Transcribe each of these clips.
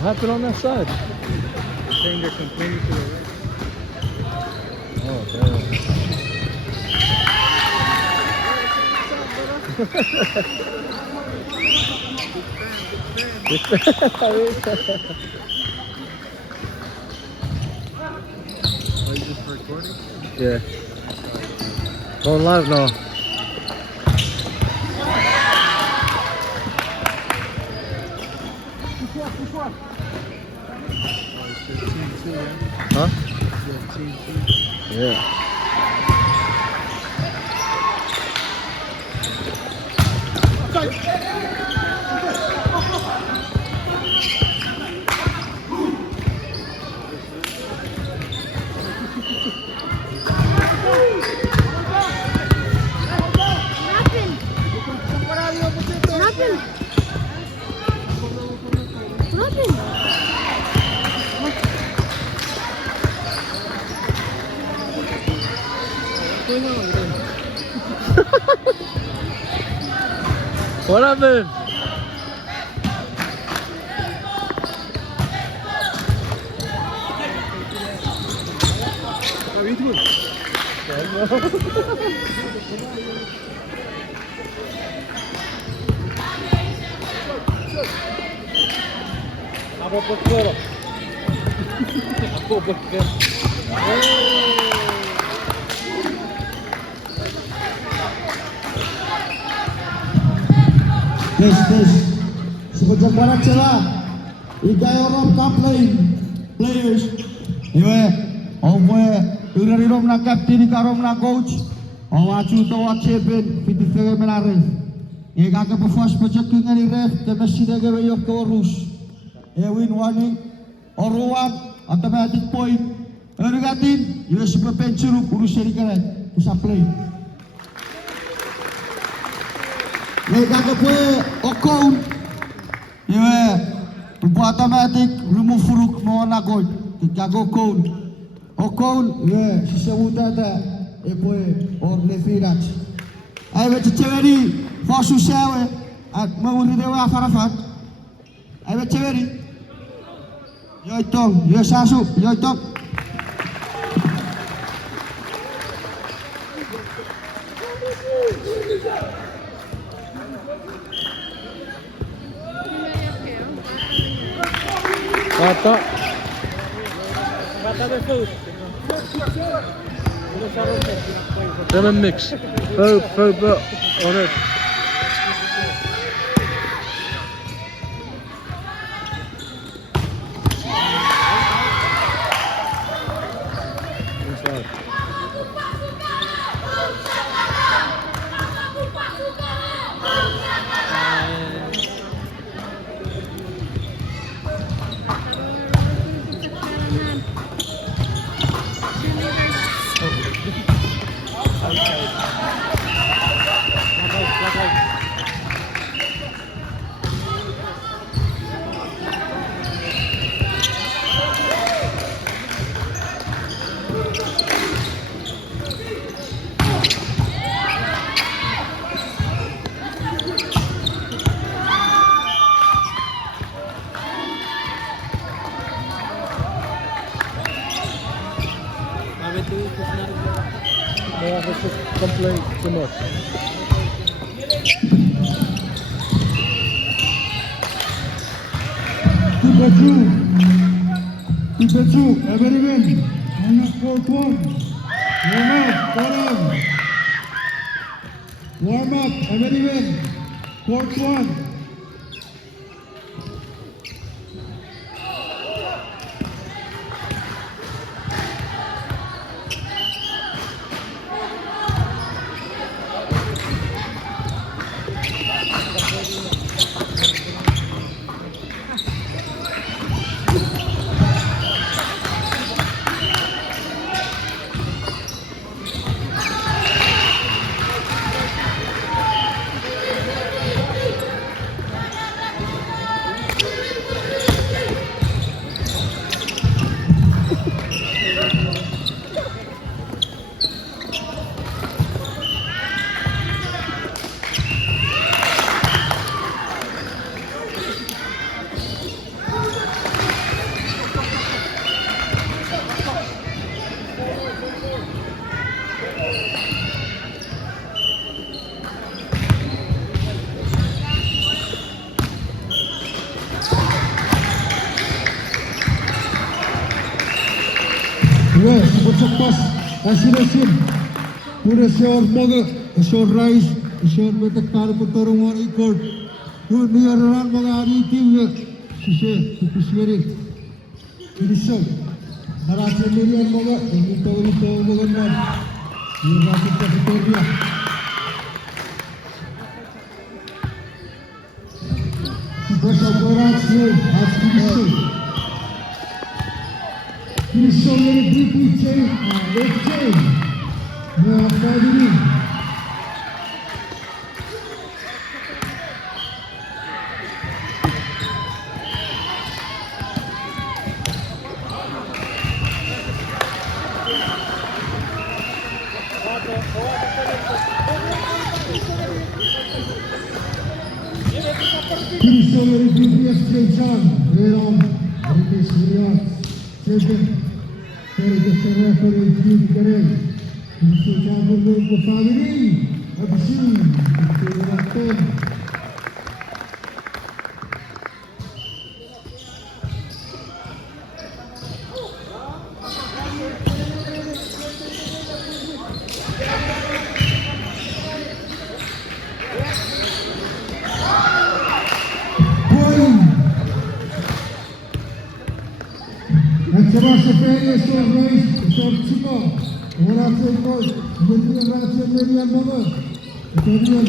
What happened on that side? Saying they're complaining to the ref. Oh, damn. Are you just recording? Yeah. Going live now. Oh, it says team 2, yeah? Huh? It says team 2. Yeah. What happened? How are you doing? Або покоро. Або покоро. Tes. Sekejap barat celah. Ikai orang kapten players. Iwe, omwe uri rom na kapten ikarom na coach. Awachu to wachepen piti fege menares. Ega ke pefas peceking ani ref ke meside ge yok ke orus. Win warning oruan automatic point. Erigatin iwe super penchuru urus seri kare. Bisa play. Ega ke pe okon. Iwe buat automatic remove furuk no na goal. Kago cone. Okon iwe sisebuta ta epoe or lefirat. Ai vece ceveri fosu sewe at mawuri dewa farafat. Ai vece ceveri. Yo itong, yo sasu, yo itong. Bata. Bata de food. Then a mix. Throw bit on it. Inside. Yeah, this is complaint too much. Pikachu, everyone. Minus 4-1. Warm up, bottom. Warm up, everyone. 4-1. Yes, sebut pas asin-asin. Pura short moga, short rise, short betak tar putarung war ikor. Pura niar orang moga hari tiga. Sise, tupisgeri. Ini so. Narasi mirian moga, ini tahu moga nan. Ini rasa terperia. Bersa berat sih, harus diisi. Diisi dari DPJ, FJ. Apa ini? Diisi dari DPJ John, Aaron, dari Surya, Jason, dari Kesera dari Jim Diisi cabur dari Kefabri, Abisi, dari Raton. Acaba sepeye short rise, short chuma. Orang sekor, jadi rasa meriam banget. Jadi yang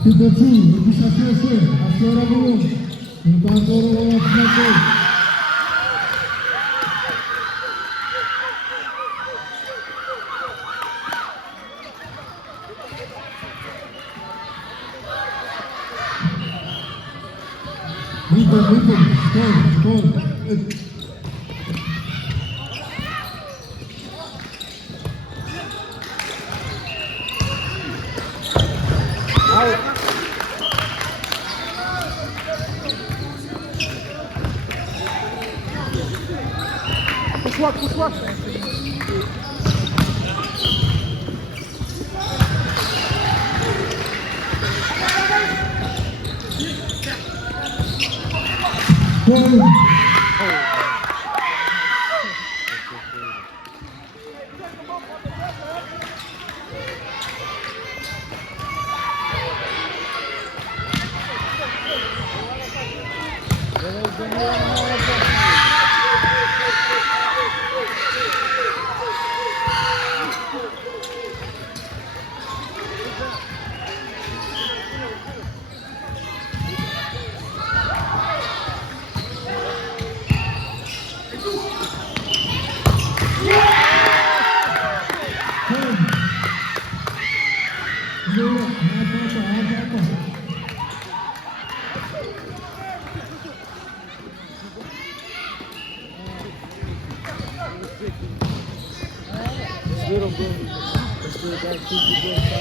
Kita tu, bisa selesai. Asyara belum. Bukan orang selesai. Gol. Push what? Gol. Little bit. Let's do that. Keep it going.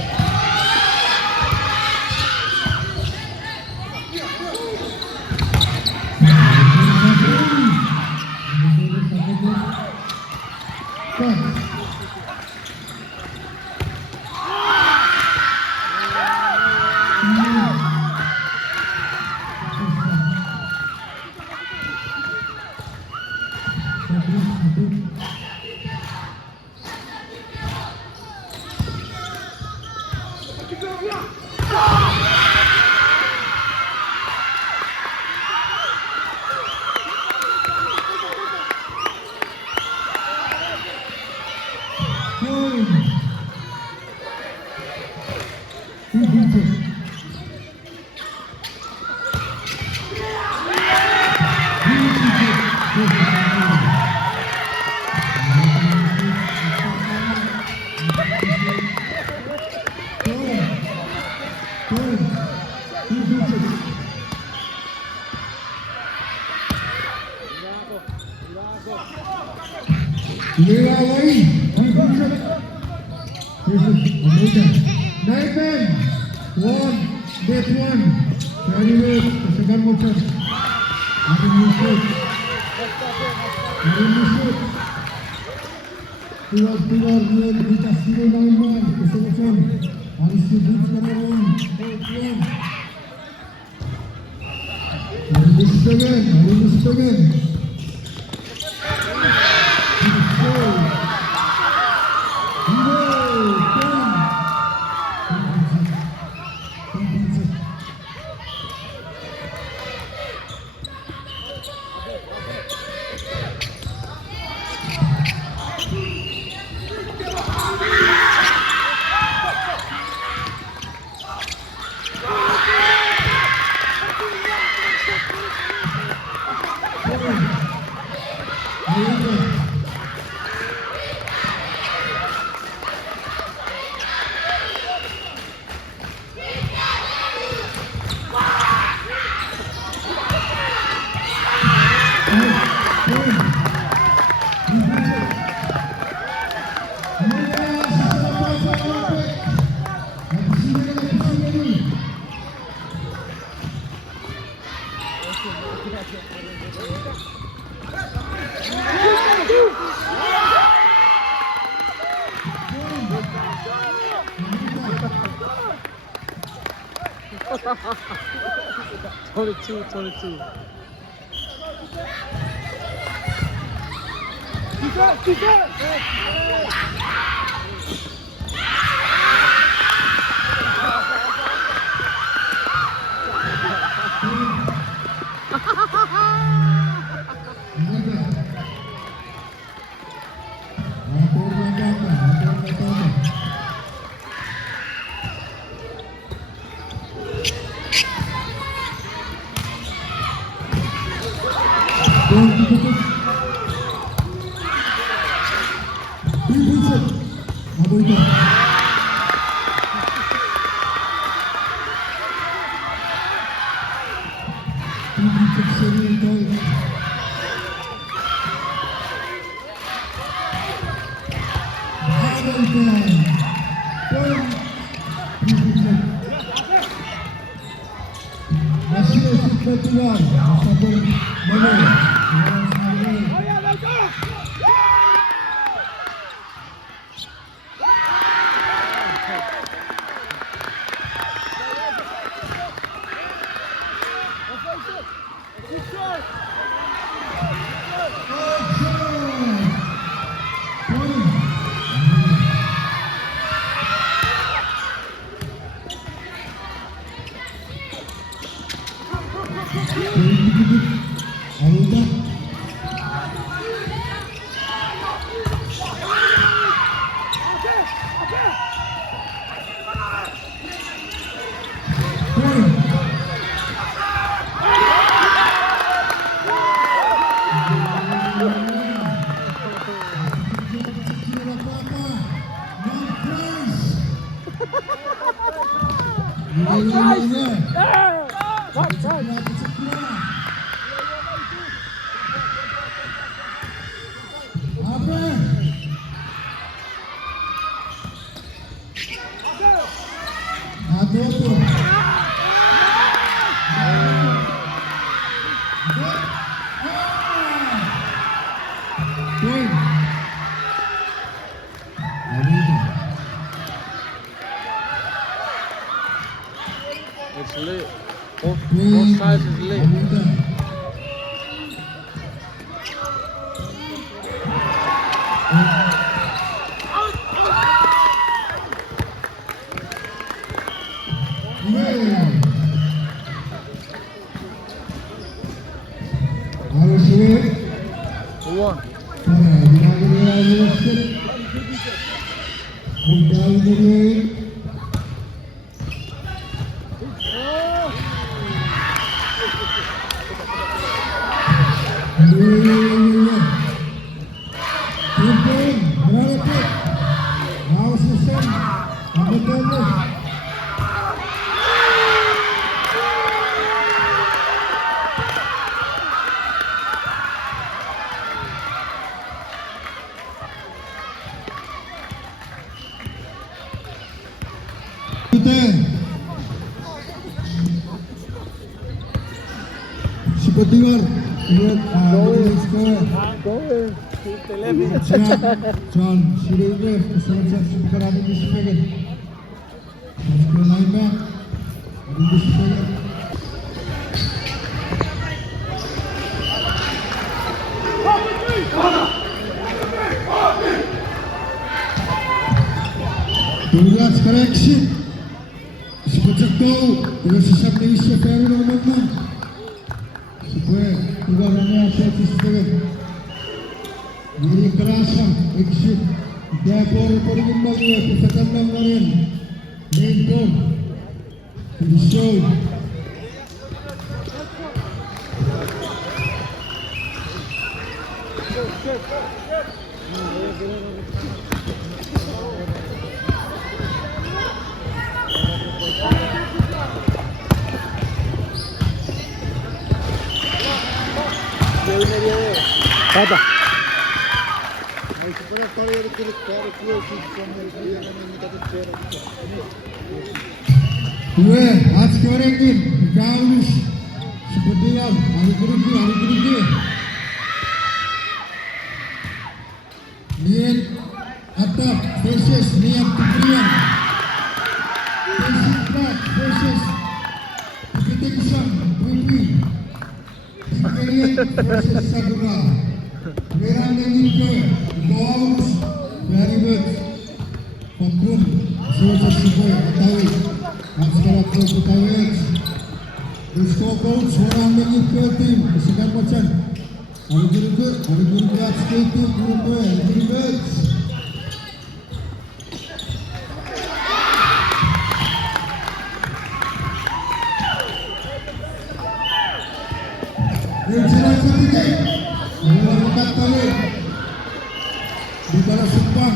Lilaway. Nine men. One. Net one. Very well. Second motion. Ating shoot. Keluar dia kita sudah lawan keseluruhan. Harus diberikan orang. Harus sebagian. Twenty-two. 22. It's lit. Both sides is lit. Who won? Duterte. Sepertigar. John, Shirley, Senator Sekarang ini sebagai linebacker. Tugas koreksi. Sekejap tahu dengan sesat Malaysia Ferry nomor 6 supaya tugasnya saya sebagai diri kerasan exit dapur kembali persatuan langgaran mentor show. Apa? Dua, आज करेंगे Gauss seperti yang hari kerja niat atap versus niat tujuan versus competition Putri Imperial versus Sakura Merah dan Hijau Gaus very good Fakrum versus Super Atawi sekarang Putawi Disco coach orang mengikut tim sekarang macam hari guru skill team group hari guru Rencana ketiga melakukan tali di dalam sumpah.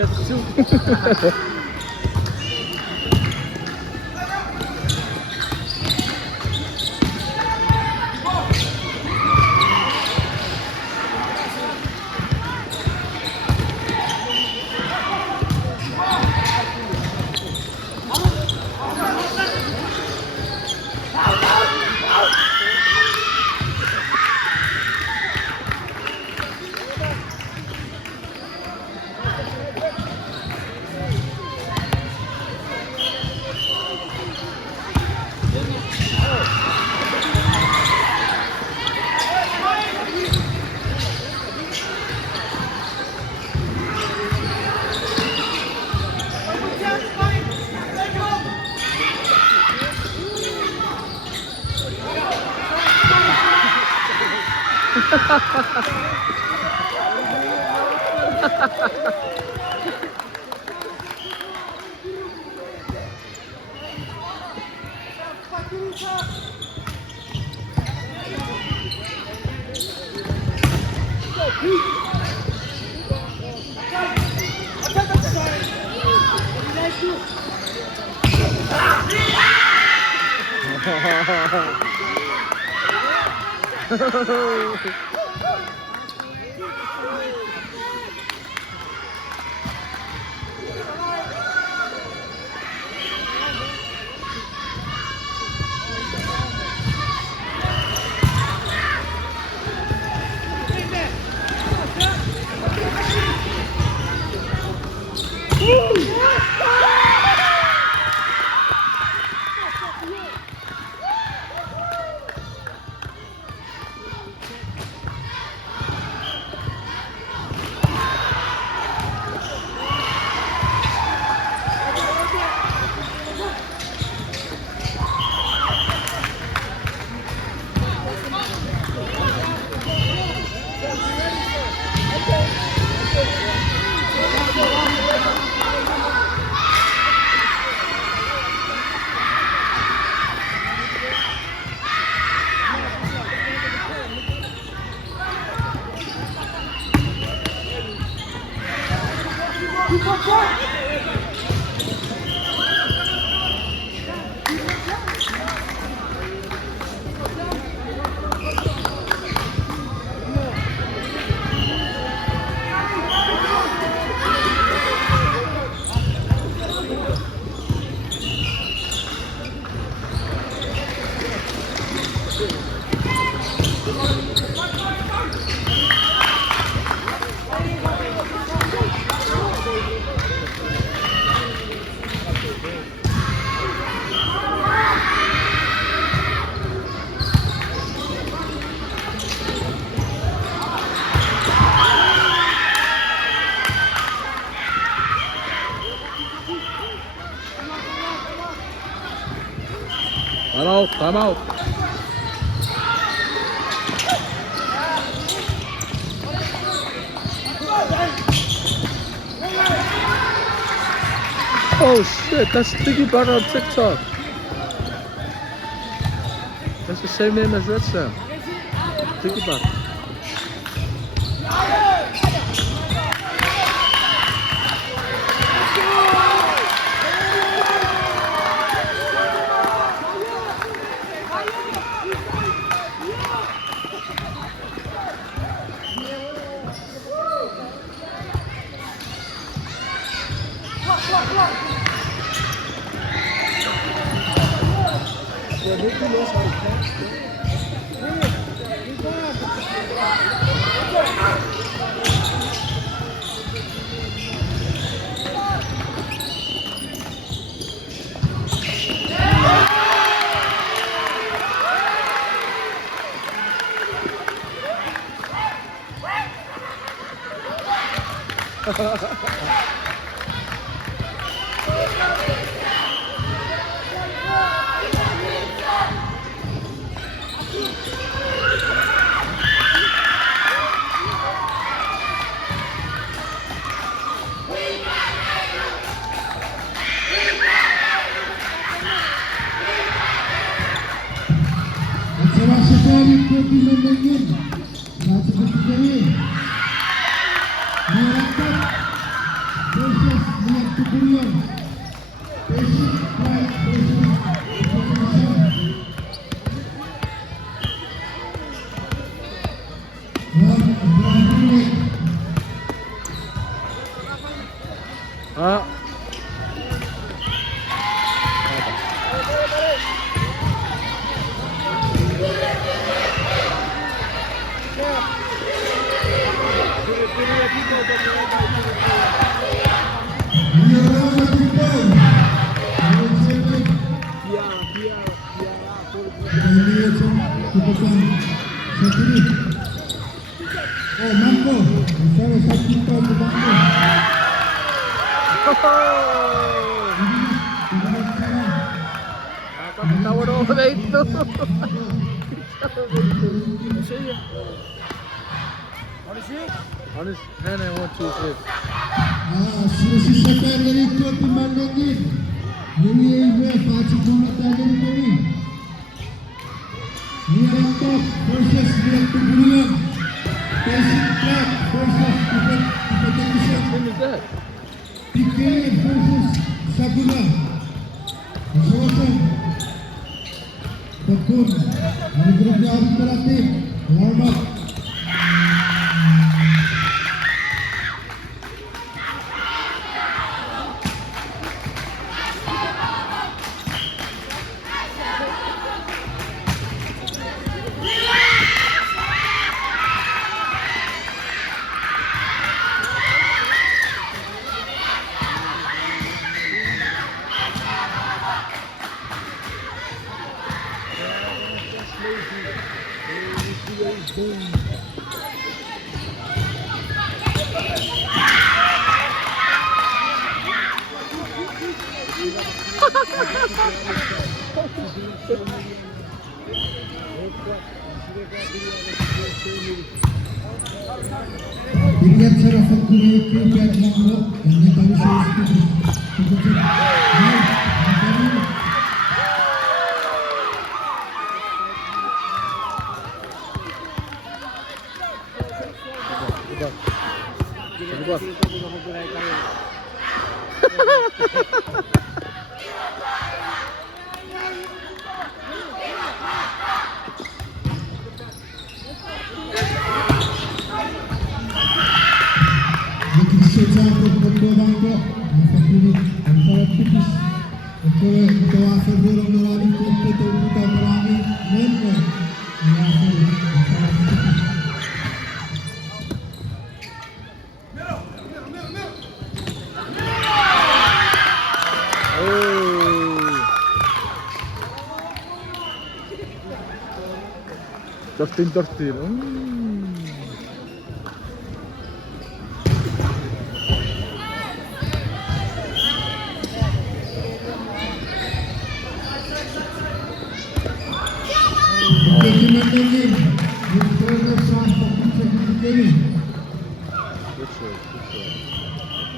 Kacuk. Time out. Oh shit, that's Sticky Butter on TikTok. That's the same name as Red Sam. Sticky Butter. Honest, and I want to say. Sisisakan dari klub Pemandangin UAF Aceh Tadin Kami Niantok versus Niat Tubulian Basic Club versus What is that? PK versus Saguna Kawasan Tekun Hari Gerja Arbiteratif Warm up Привет, Сарафат Курей, 5 Монго, не повышай Terlibat. Cristian Bangko, Fakiri, antara tipis. Oke, kita akan dorong lagi kita perangi member. Oh. 13-13.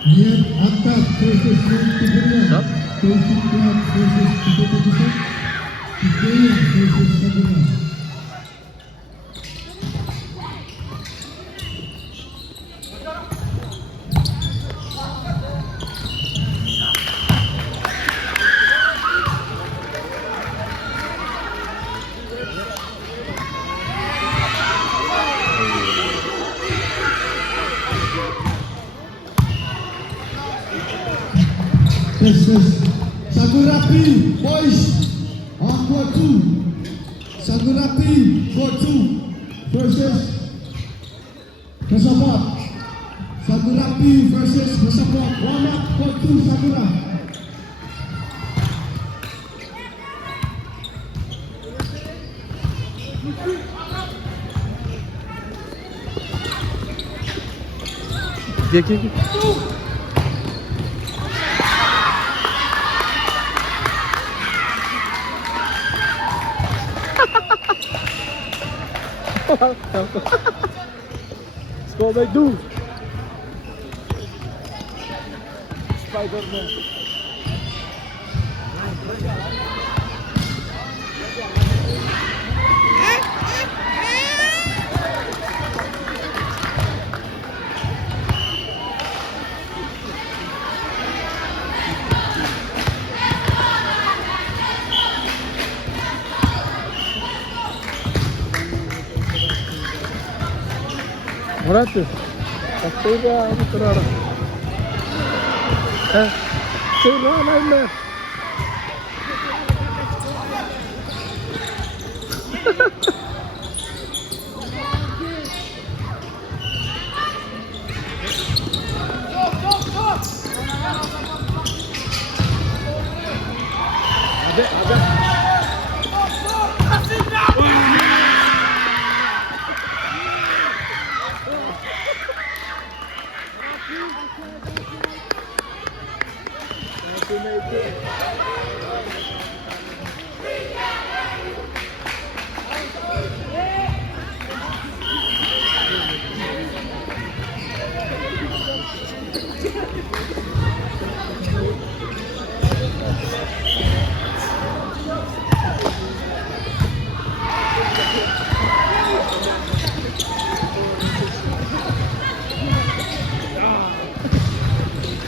Niat atas versus Tiburia. Taufik Club versus Kota Besar. Tikaya versus Sabuna. Sagurapi boys on court 2. Sagurapi court 2 versus Pesawat. Sagurapi versus Pesawat. Wamak court 2 Sagura. Aqui. Score by 2. Spider-Man. Morate, October, Uttara. Say run, I'm there.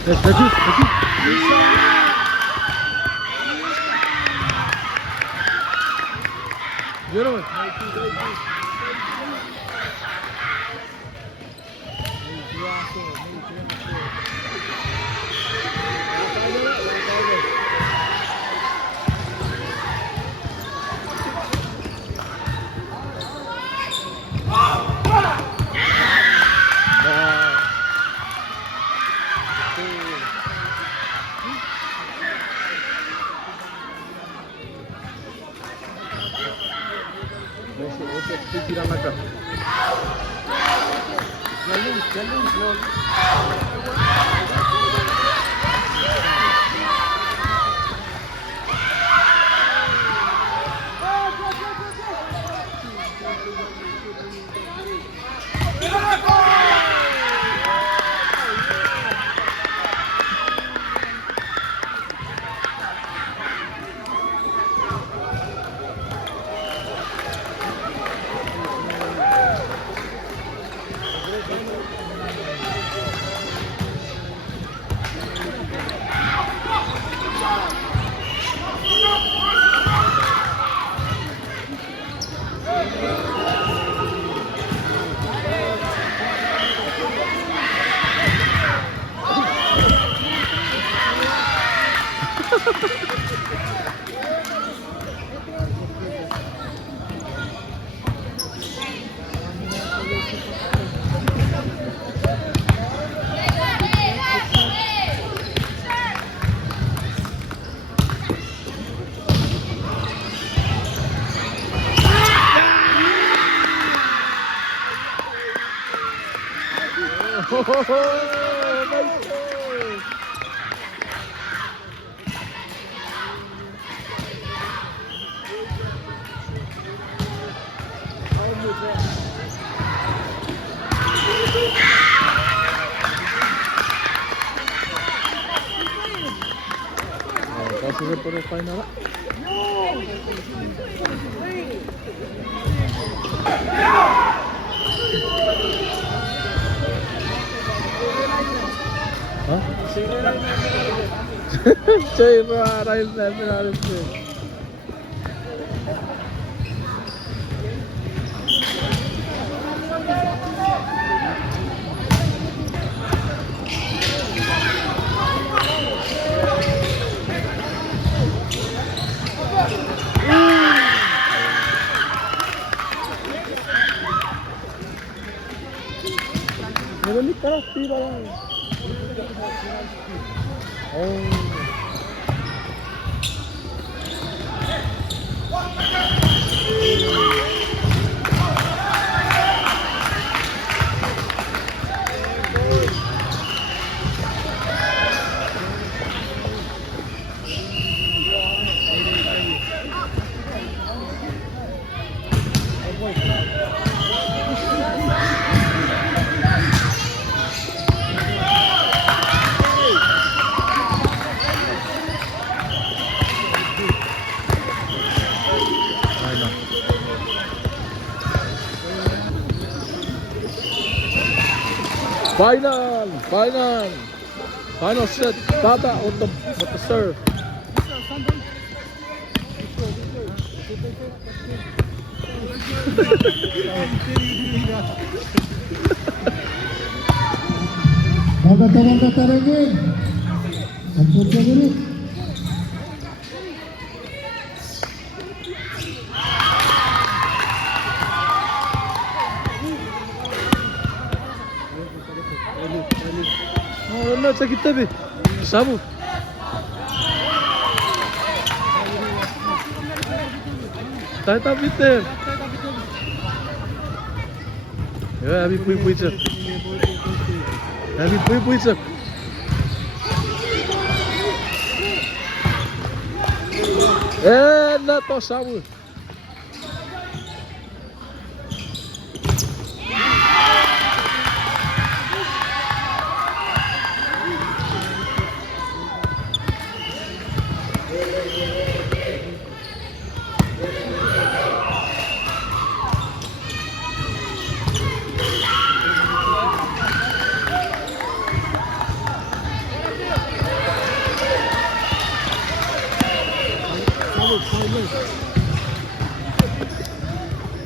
Yes, thank you. Beautiful. Tirar na cara. Pasa se por el final. Huh? Final set. Tata with the serve. Mata tarangin. Angkut dulu. Oh, no, sakit tabi. Sabu. Tayo Peter. Ya, abi puy cak. Abi puy cak. Na to Sabu.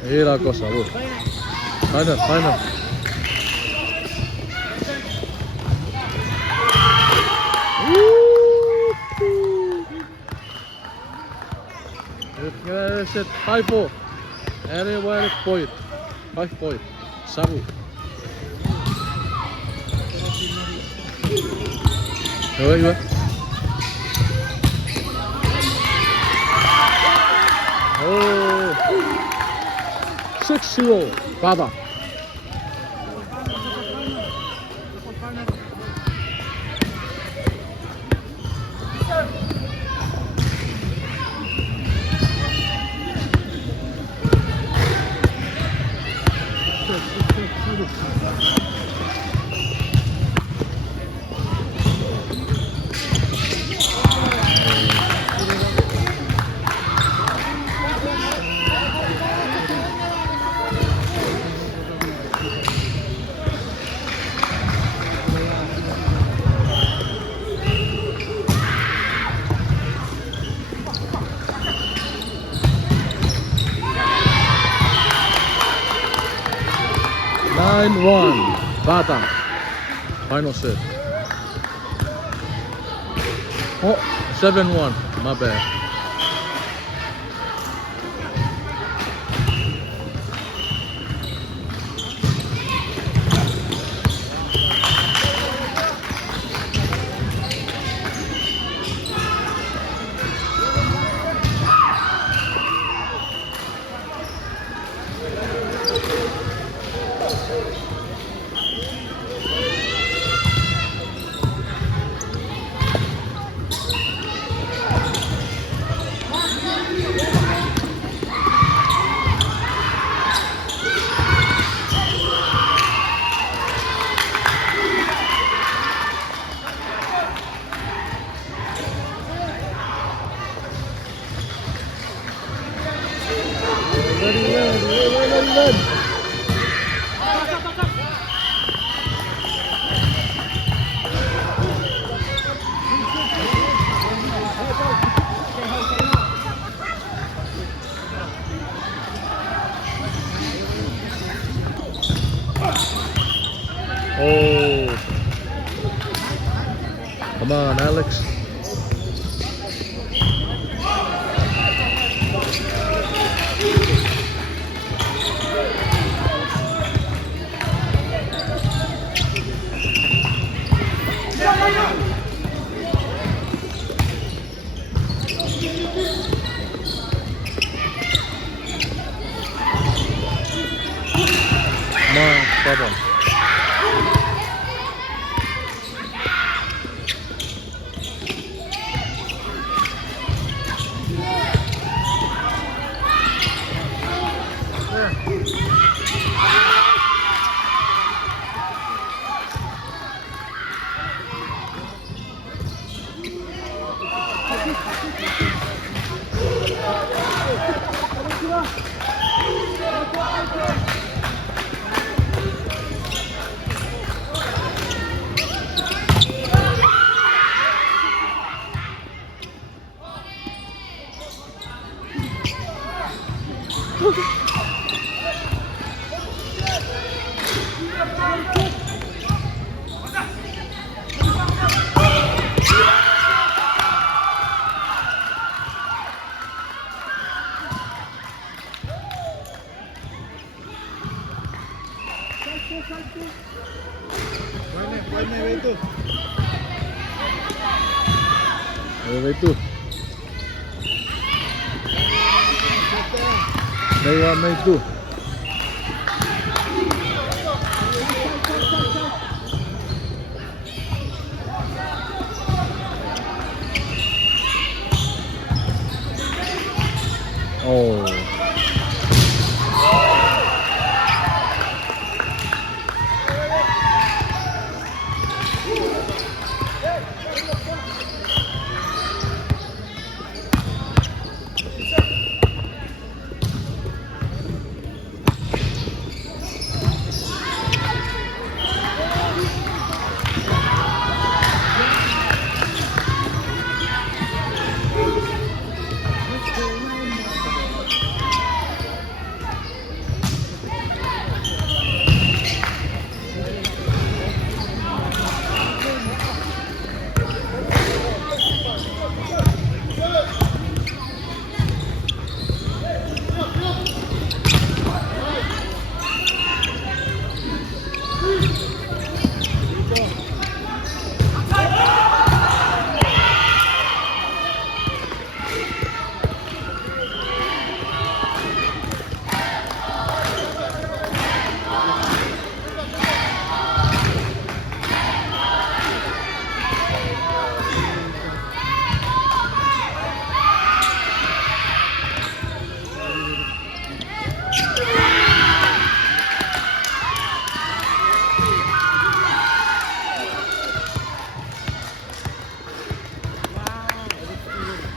Era cosa, bu. Final. Set 5-4. Anywhere point. 5 point. Sabu. Iba. Oh. 6-0. Baba. 9-1. Batam. Final set. Oh, 7-1. My bad. Oh. Come on, Alex. Come on, 7. Buena, Beto. Ve tú. Ve tú. Oh.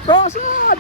Cross on!